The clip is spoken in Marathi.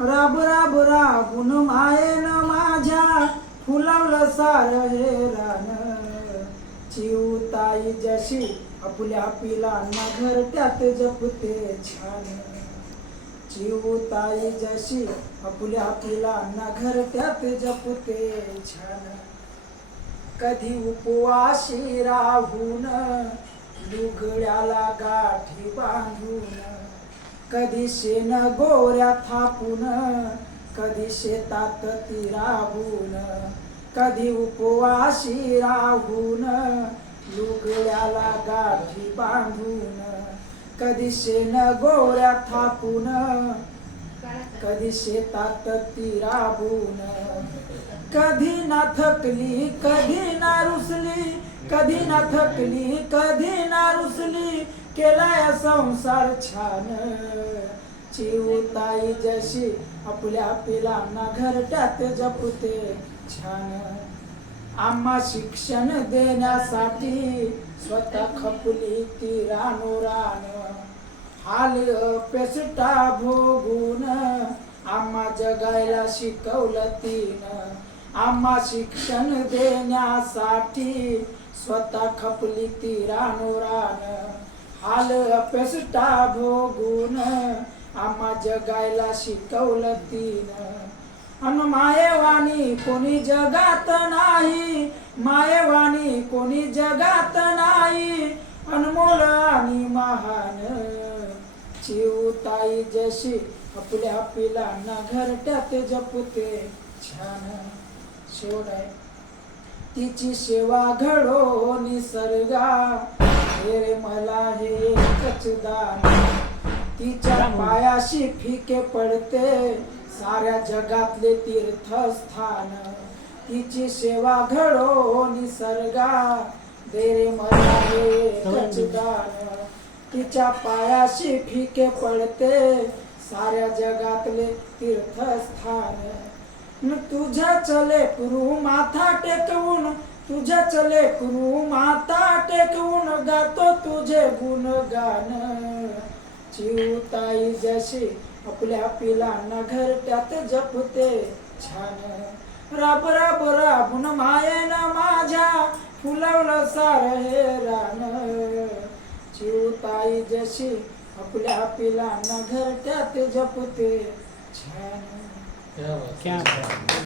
राब राब राबून मायेन माझ्या फुलावलं सार हे रान. चिवताई जशी आपल्या पिलांना घर त्यात जपते छान. चिवताई जशी आपल्या पिलांना घर त्यात जपते छान. कधी उपवाशी राहून लुगड्याला गाठी बांधून कधी शेण गोऱ्या थापून कधी शेतात ती राबून कधी उपवाशी राहून लुगड्याला गाठी बांधून कधी शेण गोऱ्या थापून कधी शेतात ती राबून कधी ना थकली कधी ना रुसली कधी ना थकली कधी ना रुसली केलाय संसार छान. चिवताई जशी आपल्या पिलांना घरट्यात जपते छान. आम्हा शिक्षण देण्यासाठी स्वतः खपली ती रानोरान हाल पेसटा भोगून आम्हा जगायला शिकवलं तीन. आम्हा शिक्षण देण्यासाठी स्वतः खपली ती रानोरान हाल पेसटा भोगून आम्हा जगायला शिकवलं तीन. अन मायवाणी कोणी जगात नाही मायवाणी कोणी जगात नाही अनमोल आणि महान. चिवताई जशी आपल्या पिलांना घरट्यात जपते छान. शेवट आहे. तिची सेवा घडो निसर्गा. हे रे मला हे एकच दान. तिच्या पायाशी फिके पडते. साऱ्या जगातले तीर्थस्थान. तिची सेवा घडो निसर्गा. दे रे मला हे एकच दान. तिच्या पायाशी फिके पडते. साऱ्या जगातले तीर्थस्थान. न तुझ्या चले कुरु माथा टेकवून तुझ्या चले कुरु माता टेकवून गातो तुझे गुणगान. चिवताई जशी आपल्या पिलांना घरट्यात जपते छान. राब राब राबून मायेन माझ्या फुलवलं सार हे रान. चिवताई जशी आपल्या पिलांना घरट्यात जपते छान. क्या